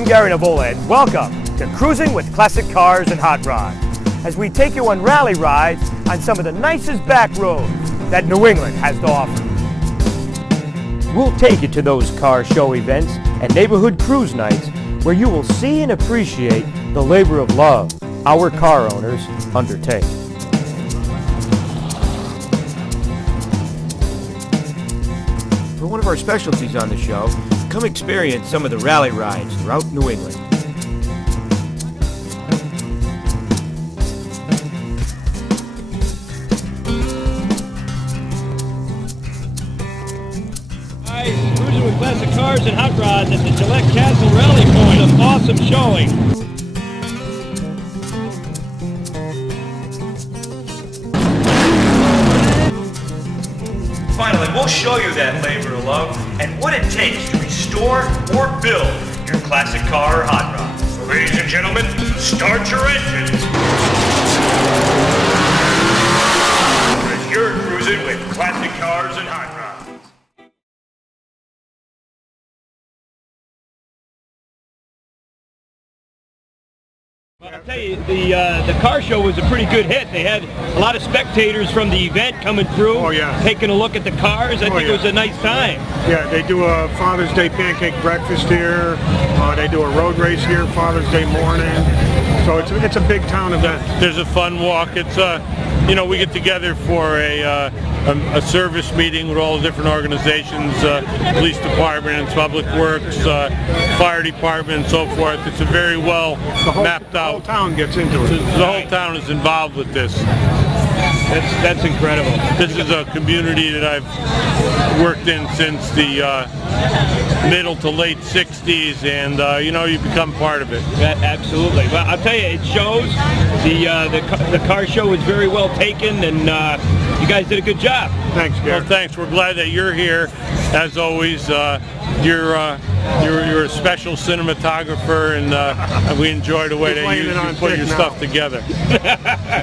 I'm Gary Navola, and welcome to Cruising with Classic Cars and Hot Rods, as we take you on rally rides on some of the nicest back roads that New England has to offer. We'll take you to those car show events and neighborhood cruise nights where you will see and appreciate the labor of love our car owners undertake. For one of our specialties on the show, come experience some of the rally rides throughout New England. Guys, cruising with classic cars and hot rods at the Gillette Castle Rally Point. An awesome showing. Finally, we'll show you that labor of love and what it takes to restore or build your classic car or hot rod. So ladies and gentlemen, start your engines. As you're cruising with classic cars and hot rods. Well, I'll tell you, the car show was a pretty good hit. They had a lot of spectators from the event coming through, taking a look at the cars. I think it was a nice time. Yeah, they do a Father's Day pancake breakfast here. They do a road race here Father's Day morning. So it's a big town event. There's a fun walk. It's we get together for a service meeting with all the different organizations, police department and public works, fire department and so forth. It's a very well mapped out. The whole town gets into it. The whole town is involved with this. That's incredible. This is a community that I've worked in since the middle to late 60s, and you become part of it. Absolutely. Well, I'll tell you, it shows. The car show was very well taken, and you guys did a good job. Thanks, Gary. Well, thanks. We're glad that you're here. As always, you're a special cinematographer, and we enjoy the way that you put your stuff together.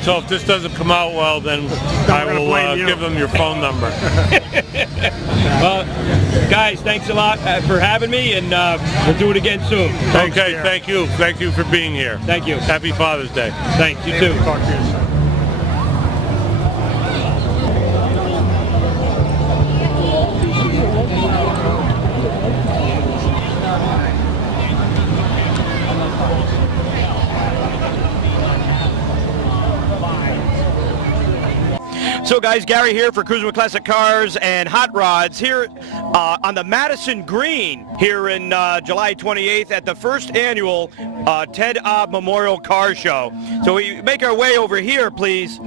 So if this doesn't come out well, then I will give them your phone number. Well, guys, thanks a lot for having me, and we'll do it again soon. Thanks, okay, thank you. Thank you for being here. Thank you. Happy Father's Day. Thanks, you too. Talk to you. So guys, Gary here for Cruising with Classic Cars and Hot Rods here on the Madison Green here in July 28th at the first annual Ted Obb Memorial Car Show. So we make our way over here, please.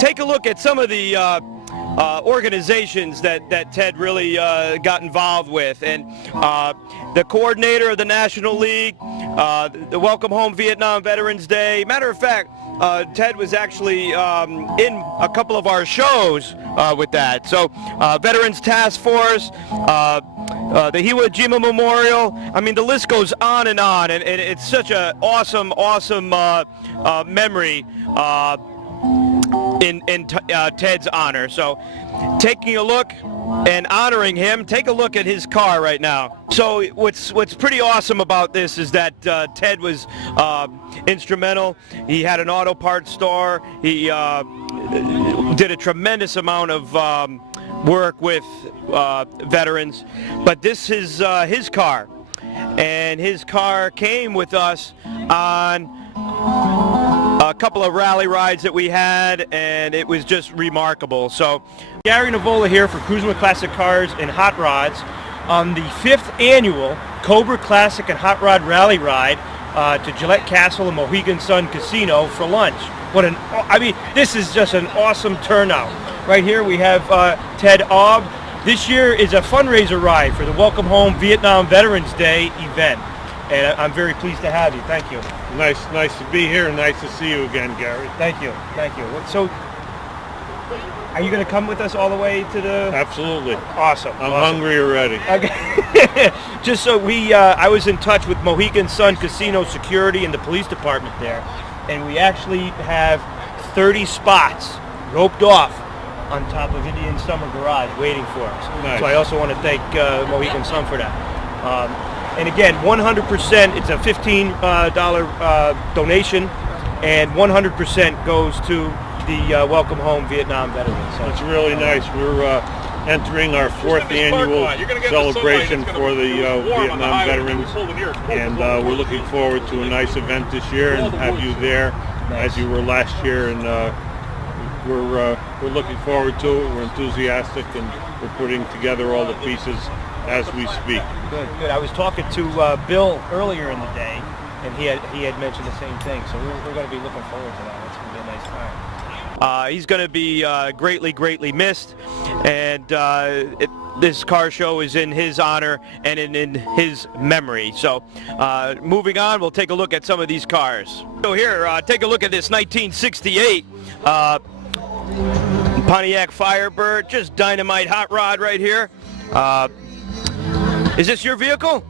Take a look at some of the organizations that Ted really got involved with, and the coordinator of the National League, the Welcome Home Vietnam Veterans Day. Matter of fact, Ted was actually in a couple of our shows with that. So Veterans Task Force, the Iwo Jima Memorial. I mean, the list goes on, and it's such an awesome memory in Ted's honor. So taking a look and honoring him, take a look at his car right now. So what's pretty awesome about this is that Ted was instrumental. He had an auto parts store. He did a tremendous amount of work with veterans. But this is his car, and his car came with us on a couple of rally rides that we had, and it was just remarkable. So Gary Navola here for Cruising with Classic Cars and Hot Rods on the 5th annual Cobra Classic and Hot Rod Rally Ride to Gillette Castle and Mohegan Sun Casino for lunch. This is just an awesome turnout. Right here we have Ted Obb. This year is a fundraiser ride for the Welcome Home Vietnam Veterans Day event, and I'm very pleased to have you. Thank you. Nice to be here, and nice to see you again, Gary. Thank you. So, are you going to come with us all the way to the... Absolutely. Awesome. I'm hungry already. Okay. Just so I was in touch with Mohegan Sun Casino Security and the police department there, and we actually have 30 spots roped off on top of Indian Summer Garage waiting for us. Nice. So I also want to thank Mohegan Sun for that. And again, 100%, it's a $15 donation, and 100% goes to the Welcome Home Vietnam veterans. So it's really nice. We're entering our 4th annual celebration for the Vietnam veterans, and we're looking forward to a nice event this year and have you there as you were last year, and we're looking forward to it. We're enthusiastic, and we're putting together all the pieces as we speak. Good, good. I was talking to Bill earlier in the day, and he had mentioned the same thing, so we're going to be looking forward to that. It's going to be a nice time. He's going to be greatly missed, and this car show is in his honor and in his memory. So moving on, we'll take a look at some of these cars. So here, take a look at this 1968 Pontiac Firebird, just dynamite hot rod right here. Is this your vehicle?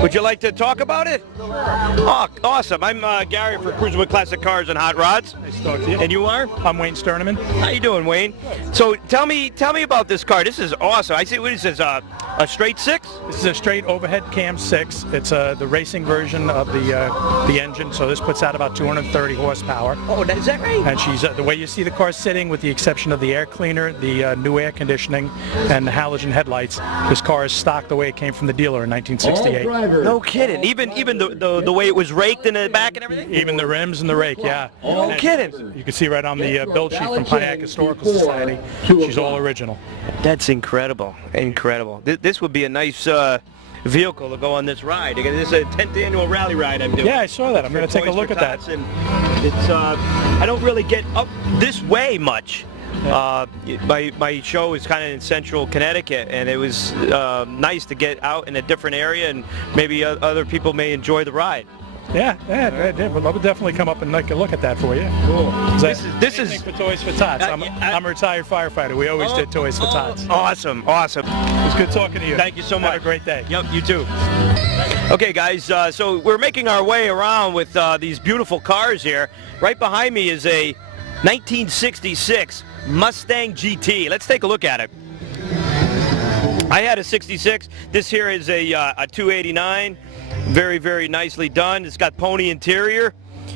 Would you like to talk about it? Oh, awesome. I'm Gary for Cruiser with Classic Cars and Hot Rods. Nice to talk to you. And you are? I'm Wayne Sterneman. How you doing, Wayne? So tell me about this car. This is awesome. I see, what is this, a straight 6? This is a straight overhead cam 6. It's the racing version of the engine, so this puts out about 230 horsepower. Oh, is that right? And she's the way you see the car sitting, with the exception of the air cleaner, the new air conditioning, and the halogen headlights. This car is stock the way it came from the dealer in 1968. No kidding. Even the way it was raked in the back and everything? Even the rims and the rake, yeah. No kidding. You can see right on the build sheet from Pontiac Historical Society, she's all original. That's incredible. Incredible. This would be a nice vehicle to go on this ride. This is a 10th annual rally ride I'm doing. Yeah, I saw that. I'm going to take a look at that. And it's I don't really get up this way much. My show is kind of in central Connecticut, and it was nice to get out in a different area, and maybe other people may enjoy the ride. Yeah, I would definitely come up and take a look at that for you. Cool. This is for Toys for Tots. I'm a retired firefighter. We always did Toys for Tots. Awesome. It's good talking to you. Thank you so much. Have a great day. Yep, you too. Okay, guys, so we're making our way around with these beautiful cars here. Right behind me is a 1966 Mustang GT. Let's take a look at it. I had a 66. This here is a 289. Very nicely done. It's got pony interior.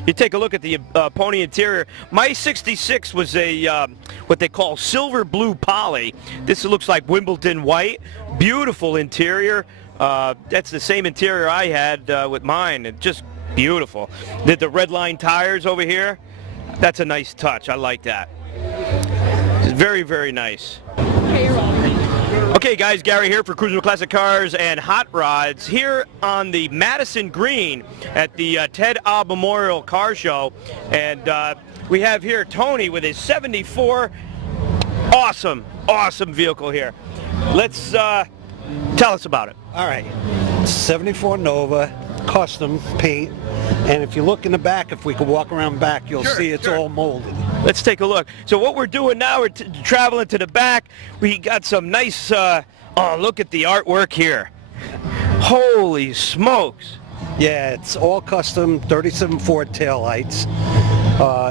You take a look at the pony interior. My 66 was a what they call silver blue poly. This looks like Wimbledon white. Beautiful interior. That's the same interior I had with mine. It's just beautiful. The red line tires over here. That's a nice touch. I like that. It's very nice. Okay, guys, Gary here for Cruiser Classic Cars and Hot Rods here on the Madison Green at the Ted Obb Memorial Car Show. And we have here Tony with his 74 awesome vehicle here. Let's tell us about it. All right, 74 Nova, custom paint. And if you look in the back, if we could walk around back, you'll see it's all molded. Let's take a look. So what we're doing now, we're traveling to the back. We got some nice, oh, look at the artwork here. Holy smokes. Yeah, it's all custom 37 Ford taillights.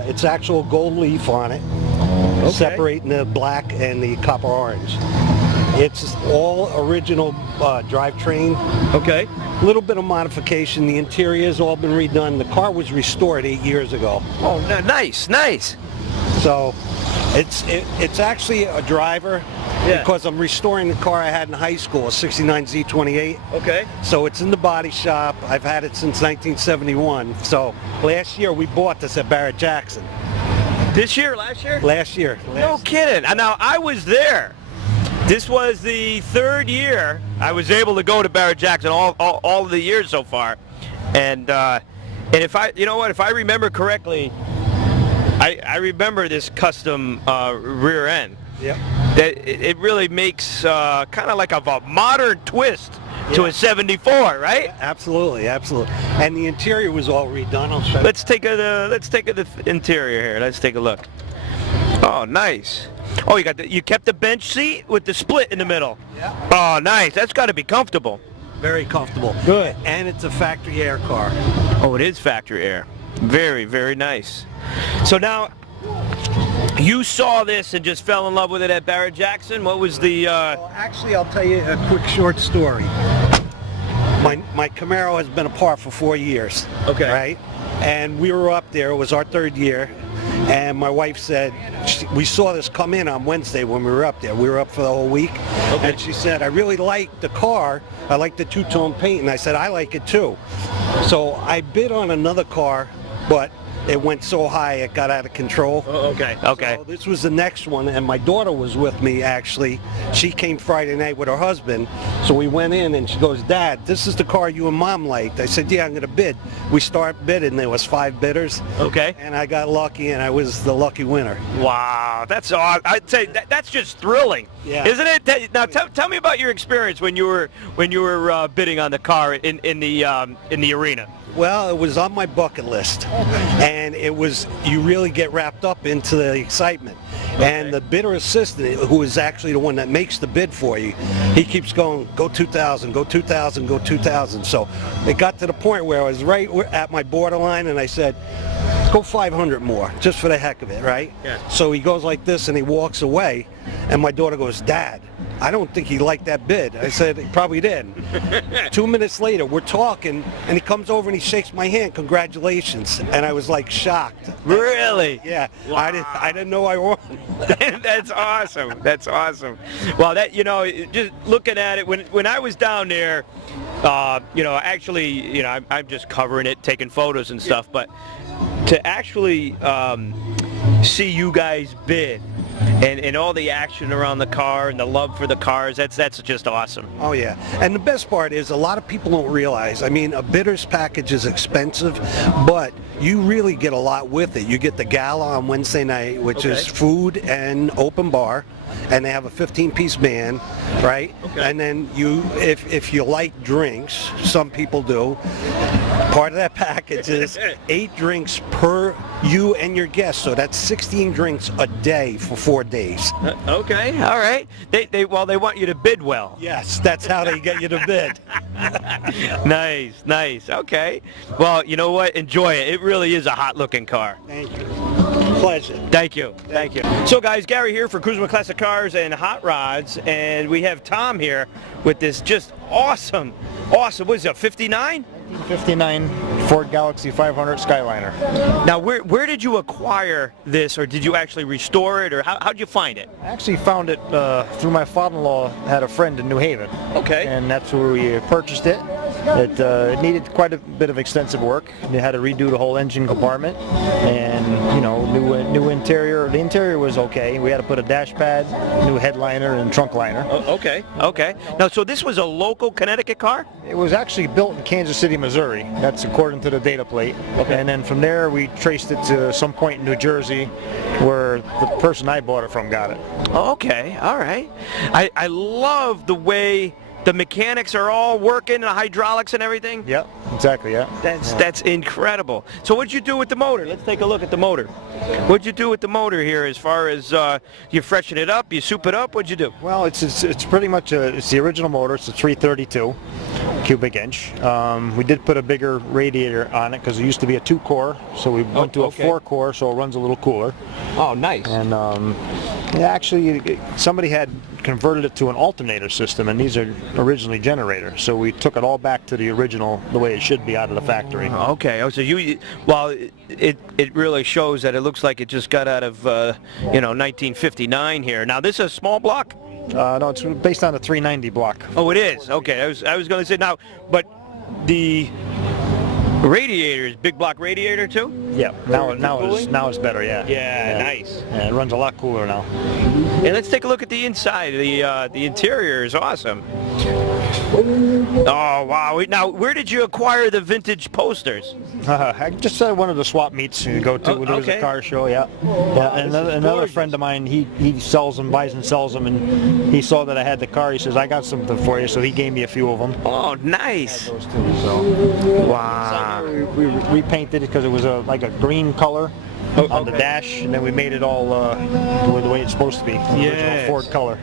It's actual gold leaf on it, separating the black and the copper orange. It's all original drivetrain. Okay. A little bit of modification. The interior's all been redone. The car was restored 8 years ago. Oh, nice. So it's actually a driver because I'm restoring the car I had in high school, a 69 Z28. Okay. So it's in the body shop. I've had it since 1971. So last year we bought this at Barrett Jackson. This year, last year? Last year. No kidding. And now I was there. This was the 3rd year I was able to go to Barrett Jackson all of the years so far. And if I remember correctly, I remember this custom rear end. Yep. That it really makes kind of like a modern twist to a 74, right? Absolutely. And the interior was all redone. I'll show you. Let's take the interior here. Let's take a look. Oh, nice. Oh, you kept the bench seat with the split in the middle. Yeah. Oh, nice. That's got to be comfortable. Very comfortable. Good. And it's a factory air car. Oh, it is factory air. Very nice. So now, you saw this and just fell in love with it at Barrett Jackson. What was the... Well, actually, I'll tell you a quick short story. My My Camaro has been apart for 4 years. Okay. Right? And we were up there, it was our 3rd year, and my wife said, we saw this come in on Wednesday when we were up there. We were up for the whole week. Okay. And she said, I really like the car. I like the two-tone paint. And I said, I like it too. So I bid on another car, but it went so high it got out of control. Oh, okay. Okay. So this was the next one, and my daughter was with me actually. She came Friday night with her husband, so we went in and she goes, Dad, this is the car you and Mom liked. I said, yeah, I'm gonna bid. We start bidding, there was 5 bidders. Okay. And I got lucky and I was the lucky winner. Wow, that's awesome. I'd say that's just thrilling, Yeah. isn't it? Now tell me about your experience when you were bidding on the car in the arena. Well, it was on my bucket list, and it was, you really get wrapped up into the excitement. And the bidder assistant, who is actually the one that makes the bid for you, he keeps going, go 2,000, go 2,000, go 2,000. So it got to the point where I was right at my borderline, and I said, go 500 more, just for the heck of it, right? Yeah. So he goes like this and he walks away, and my daughter goes, Dad, I don't think he liked that bid. I said, he probably did. 2 minutes later, we're talking, and he comes over and he shakes my hand, congratulations. And I was like shocked. Really? Yeah, Wow. I didn't know I won. That's awesome. That's awesome. Well, that, just looking at it, when I was down there, actually, I'm just covering it, taking photos and stuff, but to actually see you guys bid and all the action around the car and the love for the cars, that's just awesome. Oh yeah, and the best part is a lot of people don't realize, I mean, a bidder's package is expensive, but you really get a lot with it. You get the gala on Wednesday night, which is food and open bar, and they have a 15-piece band, right? Okay. And then if you like drinks, some people do, part of that package is 8 drinks per you and your guests, so that's 16 drinks a day for 4 days. Okay, all right. They want you to bid well. Yes, that's how they get you to bid. Nice. Okay. Well, you know what? Enjoy it. It really is a hot-looking car. Thank you. Pleasure. Thank you. So, guys, Gary here for Cruising with Classic Cars and Hot Rods, and we have Tom here with this just awesome. What is it, 59? 1959 Ford Galaxy 500 Skyliner. Now, where did you acquire this, or did you actually restore it, or how'd you find it? I actually found it through my father-in-law. Had a friend in New Haven. Okay. And that's where we purchased it. It needed quite a bit of extensive work. They had to redo the whole engine compartment, and new interior. The interior was okay. We had to put a dash pad, new headliner, and trunk liner. Okay. Now, so this was a local Connecticut car? It was actually built in Kansas City, Missouri. That's according to the data plate. Okay. And then from there, we traced it to some point in New Jersey, where the person I bought it from got it. Okay, all right. I love the way the mechanics are all working, the hydraulics and everything. Yep, exactly, yeah. That's incredible. So what'd you do with the motor? Let's take a look at the motor. What'd you do with the motor here as far as you freshen it up, you soup it up? What'd you do? Well, it's pretty much it's the original motor. It's a 332 cubic inch. We did put a bigger radiator on it because it used to be a 2-core, so we went to a 4-core, so it runs a little cooler. Oh, nice. And actually, somebody had converted it to an alternator system, and these are originally generators, so we took it all back to the original, the way it should be out of the factory. Okay. Oh, so it really shows that it looks like it just got out of 1959 here. Now this is a small block. No, it's based on a 390 block. Oh, it is. Okay. I was going to say now, but the radiator is big block radiator too. Yeah. Now it's better. Yeah. Yeah. Nice. Yeah, it runs a lot cooler now. And let's take a look at the inside. The interior is awesome. Oh wow! Now, where did you acquire the vintage posters? I just one of the swap meets you go to when there was a car show. Yeah. And another friend of mine, he sells them, buys and sells them, and he saw that I had the car. He says, "I got something for you," so he gave me a few of them. Oh, nice! Those two, so. Wow! We repainted it because it was like a green color on the dash, and then we made it all the way it's supposed to be. The original Ford color.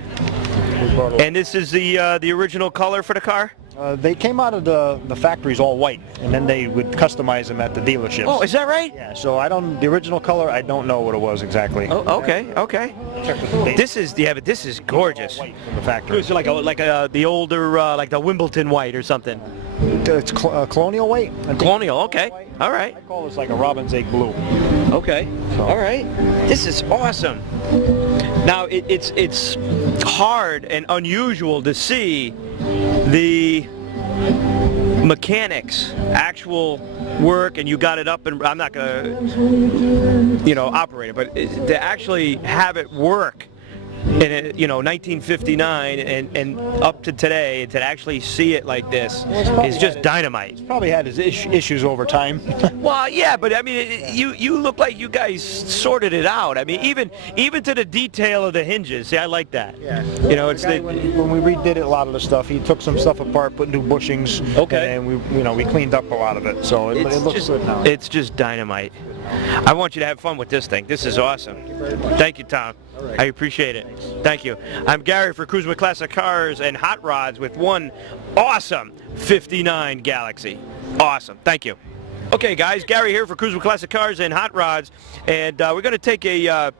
And this is the original color for the car? They came out of the factories all white, and then they would customize them at the dealerships. Oh, is that right? Yeah. So the original color, I don't know what it was exactly. Oh, okay. Check with the date. But this is gorgeous. White from the factory. It's like the older like the Wimbledon white or something. it's Colonial white. Colonial, okay. All right. I call this like a robin's egg blue. Okay. All right. This is awesome. Now it's hard and unusual to see the mechanics, actual work, and you got it up, and I'm not gonna, operate it, but to actually have it work in 1959 and up to today, to actually see it like this is just dynamite. Probably had his issues over time. Well, yeah, but I mean, you look like you guys sorted it out. I mean, even to the detail of the hinges. See, I like that. Yeah. It's when we redid it, a lot of the stuff, he took some stuff apart, put new bushings. Okay. And we cleaned up a lot of it, so it looks good now. It's just dynamite. I want you to have fun with this thing. This is awesome. Thank you, Tom. I appreciate it. Thank you. I'm Gary for Cruise with Classic Cars and Hot Rods with one awesome 59 Galaxy. Awesome. Thank you. Okay, guys, Gary here for Cruise with Classic Cars and Hot Rods, and we're going to take a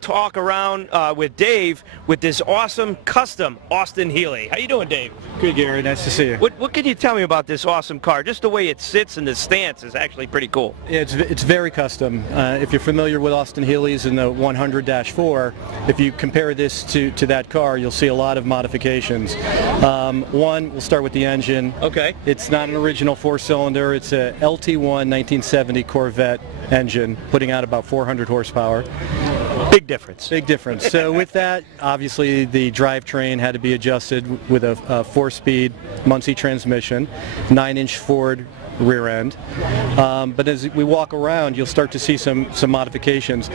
talk around with Dave with this awesome custom Austin Healey. How you doing, Dave? Good, Gary. Nice to see you. What can you tell me about this awesome car? Just the way it sits and the stance is actually pretty cool. Yeah, it's very custom. If you're familiar with Austin Healey's in the 100-4, if you compare this to that car, you'll see a lot of modifications. One, we'll start with the engine. Okay. It's not an original four-cylinder. It's a LT1 1970 Corvette engine, putting out about 400 horsepower. Big difference. Big difference. So with that, obviously the drivetrain had to be adjusted with a 4-speed Muncie transmission, 9-inch Ford rear end. But as we walk around, you'll start to see some modifications.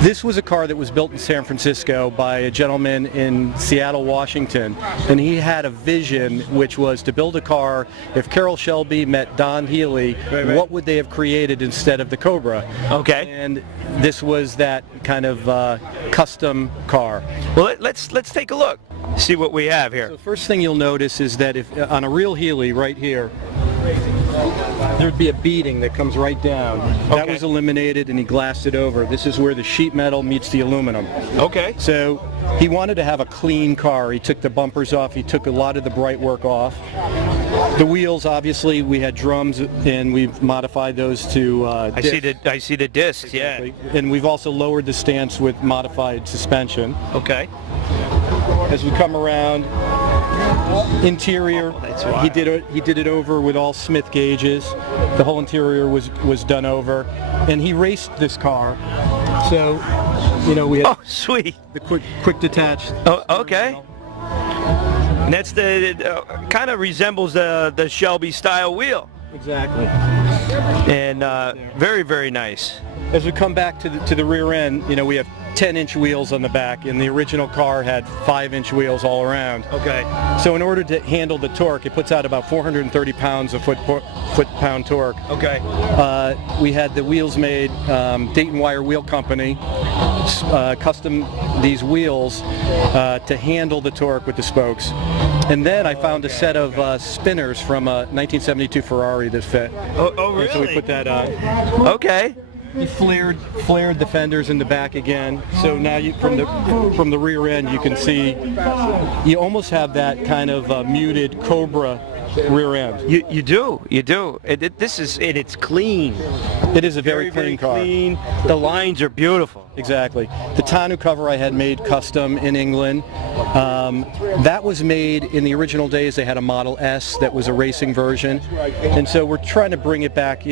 This was a car that was built in San Francisco by a gentleman in Seattle, Washington, and he had a vision, which was to build a car. If Carroll Shelby met Don Healey, what would they have created instead of the Cobra? Okay. And this was that kind of custom car. Well, let's take a look. See what we have here. So the first thing you'll notice is that if on a real Healey right here, there'd be a beading that comes right down. That was eliminated and he glassed it over. This is where the sheet metal meets the aluminum. Okay. So he wanted to have a clean car. He took the bumpers off. He took a lot of the bright work off. The wheels, obviously, we had drums and we've modified those to I see the discs, exactly. Yeah. And we've also lowered the stance with modified suspension. Okay. As we come around, interior, he did it over with all Smith gauges. The whole interior was done over, and he raced this car. So, we had sweet, the quick detach. Oh, okay. And that's kind of resembles the Shelby style wheel. Exactly. And very, very nice. As we come back to the rear end, we have 10-inch wheels on the back, and the original car had 5-inch wheels all around. Okay. So in order to handle the torque, it puts out about 430 pounds of foot-pound torque. Okay. We had the wheels made, Dayton Wire Wheel Company, custom these wheels to handle the torque with the spokes. And then I found a set of spinners from a 1972 Ferrari that fit. Oh really? And so we put that on. Okay. He flared the fenders in the back again, so now from the rear end you can see you almost have that kind of muted Cobra rear end. You do. It's clean. It is a very clean car. Clean. The lines are beautiful. Exactly. The tonneau cover I had made custom in England. That was made in the original days. They had a Model S that was a racing version, and so we're trying to bring it back.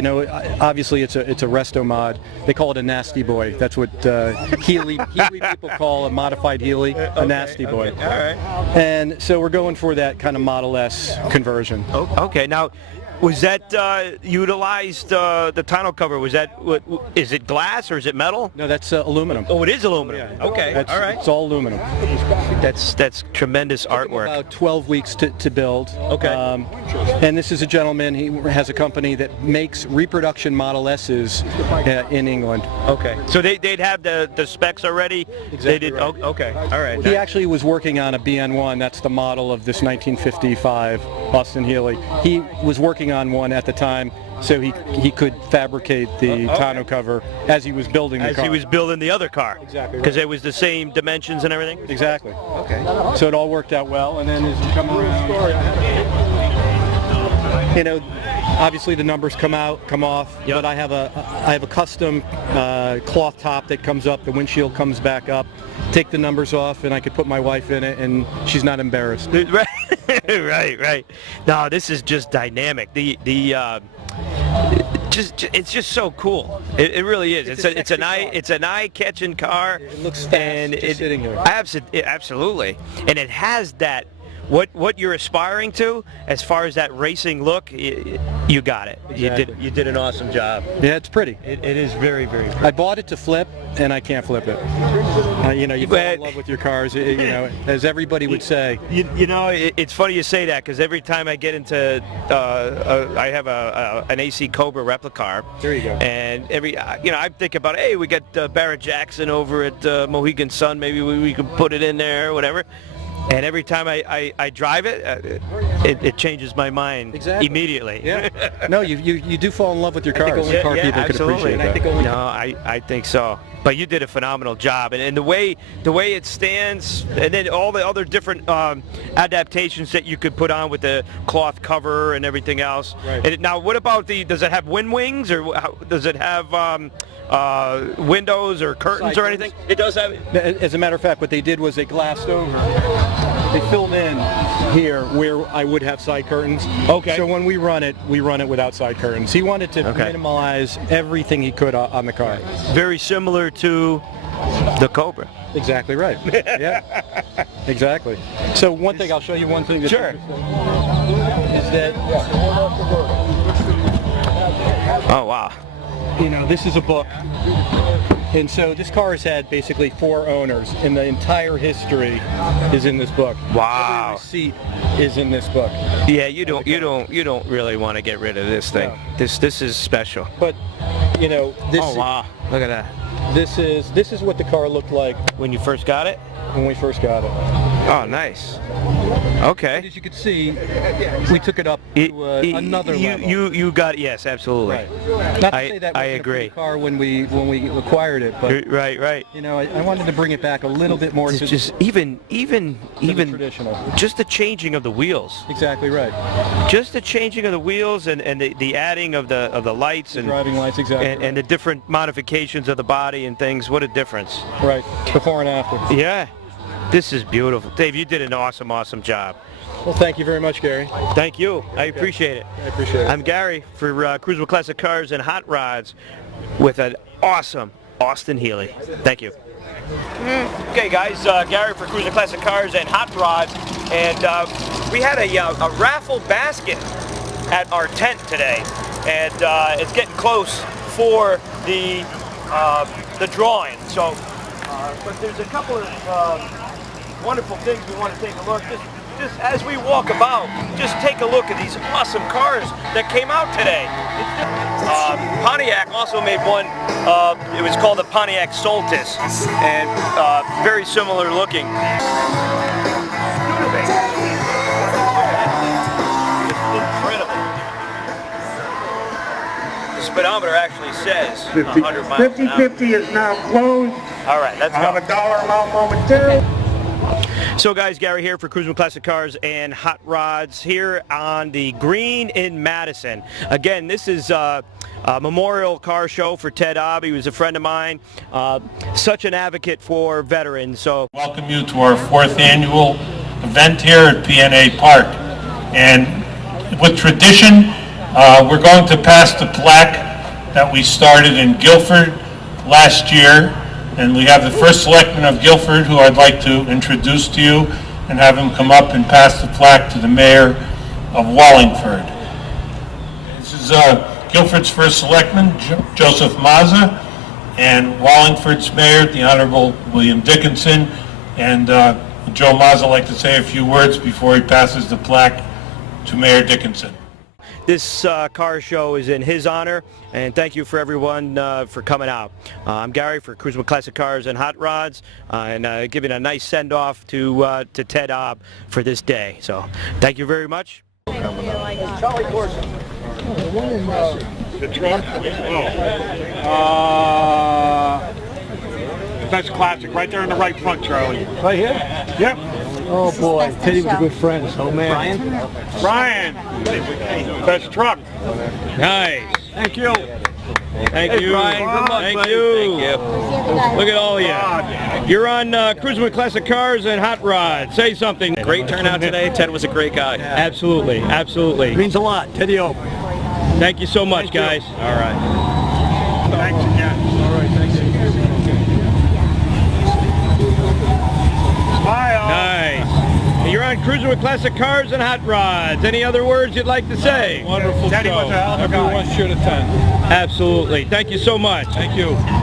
Obviously it's a resto mod. They call it a nasty boy. That's what Healey people call a modified Healey, a nasty boy. Okay. All right. And so we're going for that kind of Model S conversion. Okay. Now, was that utilized the tonneau cover? Was that is it glass or is it metal? No, that's aluminum. Oh, it is aluminum. Yeah. Okay. All right. It's all aluminum. That's tremendous artwork. About 12 weeks to build. Okay. And this is a gentleman. He has a company that makes reproduction Model S's in England. Okay. So they'd have the specs already. Exactly. They did. Right. Oh, okay. All right. He actually was working on a BN1. That's the model of this 1955 Austin Healey. He was working on one at the time, so he could fabricate the tonneau cover as he was building the car. As he was building the other car. Exactly. Because it was the same dimensions and everything? Exactly. Okay. So it all worked out well, and then as you come around, you know, obviously the numbers come off, Yep. but I have a custom cloth top that comes up, the windshield comes back up, take the numbers off, and I could put my wife in it, and she's not embarrassed. Right. No, this is just dynamic. It's just so cool. It really is. It's an eye-catching car. It looks fast and just sitting here. Absolutely, and it has that. What you're aspiring to, as far as that racing look, you got it. Exactly. You did an awesome job. Yeah, it's pretty. It is very, very pretty. I bought it to flip, and I can't flip it. You know, you fall in love with your cars, you know, as everybody would say. You know, it's funny you say that, because every time I get into, I have an AC Cobra replica car. There you go. And I think about, hey, we got Barrett Jackson over at Mohegan Sun. Maybe we could put it in there or whatever. And every time I drive it, it changes my mind immediately. Yeah. No, you do fall in love with your cars. Only car people could appreciate that. No, I think so. But you did a phenomenal job, and the way it stands, and then all the other different adaptations that you could put on with the cloth cover and everything else. Right. And now, what about does it have wind wings, or does it have windows or curtains or anything? It does have. As a matter of fact, what they did was they glassed over. They filled in here where I would have side curtains. Okay. So when we run it without side curtains. He wanted to minimize everything he could on the car. Very similar to the Cobra. Exactly right. Yeah. Exactly. So one thing, I'll show you one thing. That's Sure. Is that, Oh, wow. you know, this is a book. And so this car has had basically 4 owners, and the entire history is in this book. Wow. Every receipt is in this book. Yeah, you don't really want to get rid of this thing. No. This is special. But you know, this Oh wow. Look at that. this is what the car looked like When you first got it? when we first got it. Oh, nice. Okay. As you can see, we took it up to another level. You got, yes, absolutely. Right. Not to say that I wasn't a agree. pretty car when we acquired it, but Right. you know, I wanted to bring it back a little bit more It's to just the even traditional. just the changing of the wheels. Exactly right. Just the changing of the wheels and the adding of the lights The and driving lights, exactly. and the different modifications of the body and things. What a difference. Right. Before and after. Yeah. This is beautiful. Dave, you did an awesome job. Well, thank you very much, Gary. Thank you. I appreciate it. I appreciate it. I'm Gary for Cruisable Classic Cars and Hot Rods with an awesome Austin Healey. Thank you. Okay, guys, Gary for Cruisable Classic Cars and Hot Rods, and we had a raffle basket at our tent today, and it's getting close for the drawing. So, but there's a couple of wonderful things we want to take a look. Just as we walk about, just take a look at these awesome cars that came out today. Pontiac also made one. It was called the Pontiac Solstice, and very similar looking. Incredible. The speedometer actually says 100 miles an hour. 50-50 is now closed. All right, let's go. I'll have a dollar amount momentarily. So guys, Gary here for Cruisable Classic Cars and Hot Rods here on the Green in Madison. Again, this is a memorial car show for Ted Obb. He was a friend of mine, such an advocate for veterans. So Welcome you to our 4th annual event here at PNA Park. And with tradition, we're going to pass the plaque that we started in Guilford last year. And we have the first selectman of Guilford, who I'd like to introduce to you and have him come up and pass the plaque to the mayor of Wallingford. This is Guilford's first selectman, Joseph Mazza, and Wallingford's mayor, the Honorable William Dickinson. And Joe Mazza would like to say a few words before he passes the plaque to Mayor Dickinson. this car show is in his honor, and thank you for everyone for coming out. I'm Gary for Cruisable Classic Cars and Hot Rods, and giving a nice send-off to Ted Obb for this day. So thank you very much. Charlie Corson. The truck? That's classic. Right there in the right front, Charlie. Right here? Yep. Oh boy, Teddy was a good friend. Oh man. Brian, best truck. Nice. Thank you. Thank you. Brian, good luck, Thank buddy. you. Thank you. Look at all of you. You're on Cruising with Classic Cars and Hot Rods. Say something. Great turnout today. Ted was a great guy. Absolutely, absolutely. Means a lot. Teddy O. Thank you so much, guys. All right. Thanks again. All right, thanks. Bye, all. Nice. You're on Cruising with Classic Cars and Hot Rods. Any other words you'd like to say? Wonderful Teddy show. was a hell of a guy. Everyone should attend. Absolutely. Thank you so much. Thank you.